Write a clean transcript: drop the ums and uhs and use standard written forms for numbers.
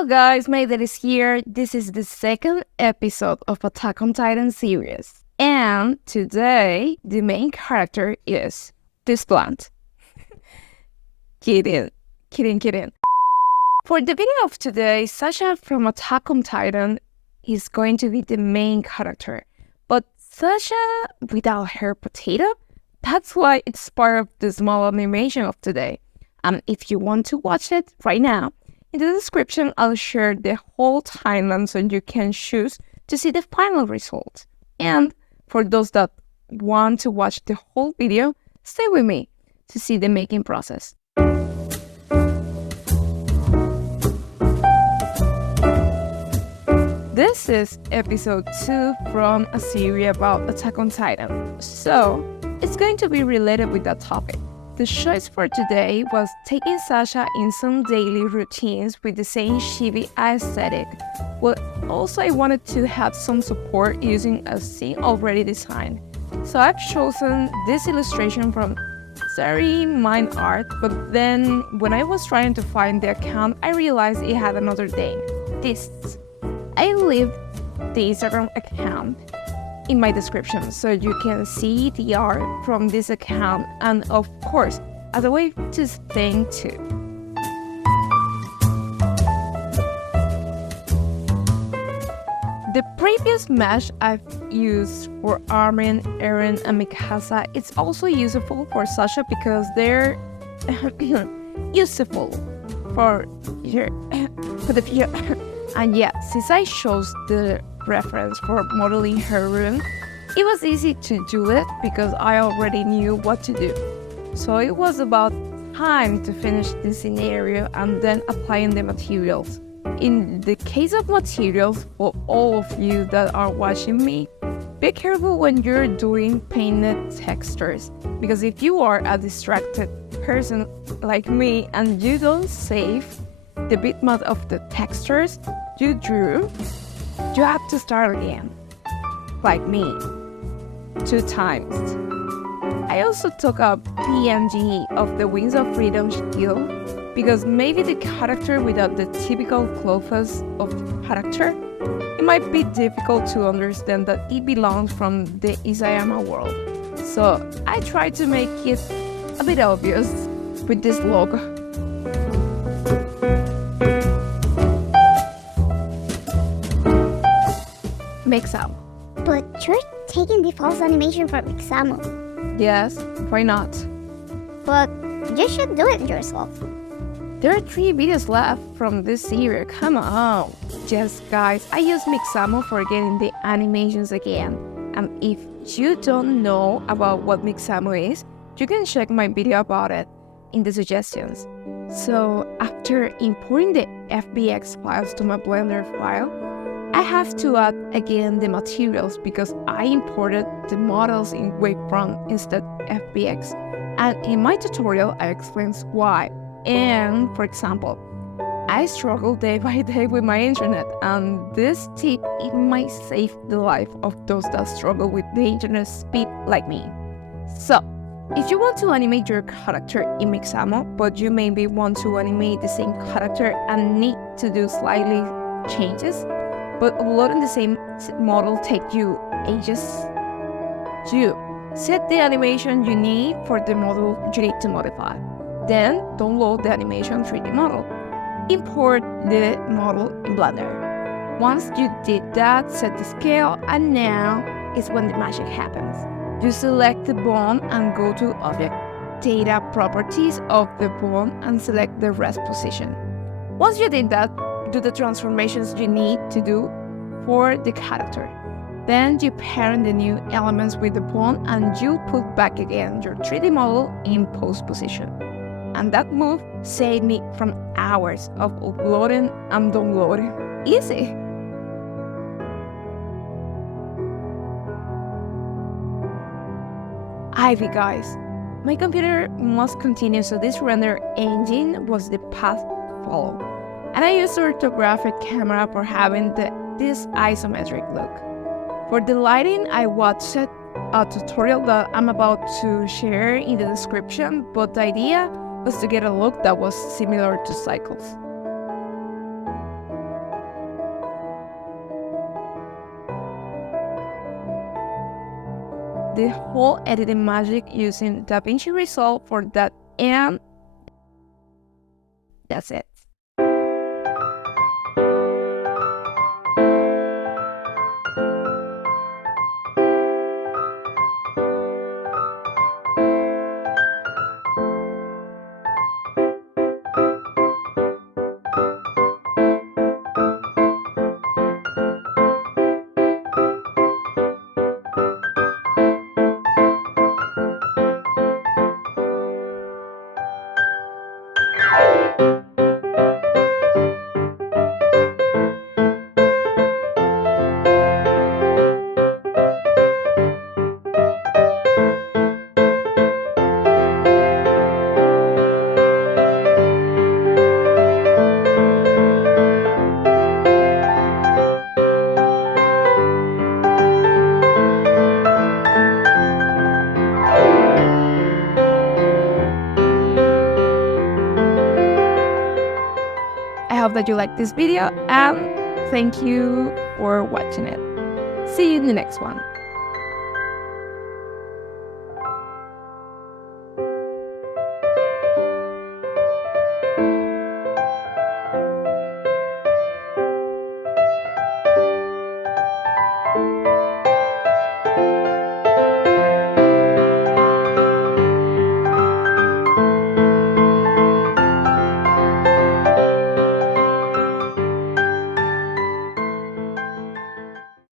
Hello guys, Mayday is here. This is the second episode of Attack on Titan series. And today, the main character is this plant. Kidding. For the video of today, Sasha from Attack on Titan is going to be the main character. But Sasha without her potato? That's why it's part of the small animation of today. And if you want to watch it right now, in the description, I'll share the whole timeline so you can choose to see the final result. And for those that want to watch the whole video, stay with me to see the making process. This is episode 2 from a series about Attack on Titan. So, it's going to be related with that topic. The choice for today was taking Sasha in some daily routines with the same chibi aesthetic, but also I wanted to have some support using a scene already designed. So I've chosen this illustration from Sari Mind Art, but then when I was trying to find the account, I realized it had another name, this. I leave the Instagram account in my description so you can see the art from this account and of course as a way to thank too. The previous mesh I've used for Armin, Eren and Mikasa, it's also useful for Sasha because they're useful for the future. And yeah, since I chose the reference for modeling her room, it was easy to do it because I already knew what to do. So it was about time to finish the scenario and then applying the materials. In the case of materials, for all of you that are watching me, be careful when you're doing painted textures, because if you are a distracted person like me and you don't save the bitmap of the textures you drew, you have to start again, like me, 2 times. I also took a PNG of the Wings of Freedom shield because maybe the character without the typical clothes of the character, it might be difficult to understand that it belongs from the Isayama world. So I tried to make it a bit obvious with this logo. Mixamo. But you're taking the false animation from Mixamo. Yes, why not? But you should do it yourself. There are 3 videos left from this series, come on! Yes guys, I use Mixamo for getting the animations again. And if you don't know about what Mixamo is, you can check my video about it in the suggestions. So after importing the FBX files to my Blender file, I have to add again the materials because I imported the models in Wavefront instead of FBX. And in my tutorial, I explain why. And for example, I struggle day by day with my internet, and this tip it might save the life of those that struggle with the internet speed like me. So, if you want to animate your character in Mixamo, but you maybe want to animate the same character and need to do slightly changes, but uploading the same model takes you ages. You set the animation you need for the model you need to modify. Then download the animation 3D model. Import the model in Blender. Once you did that, set the scale, and now is when the magic happens. You select the bone and go to Object, Data Properties of the bone and select the rest position. Once you did that, do the transformations you need to do for the character. Then you parent the new elements with the bone and you put back again your 3D model in pose position. And that move saved me from hours of uploading and downloading. Easy! EEVEE guys, my computer must continue, so this render engine was the path to follow. And I used the orthographic camera for having this isometric look. For the lighting, I watched a tutorial that I'm about to share in the description, but the idea was to get a look that was similar to Cycles. the whole editing magic using DaVinci Resolve for that, and that's it. I hope that you liked this video, and thank you for watching it. See you in the next one.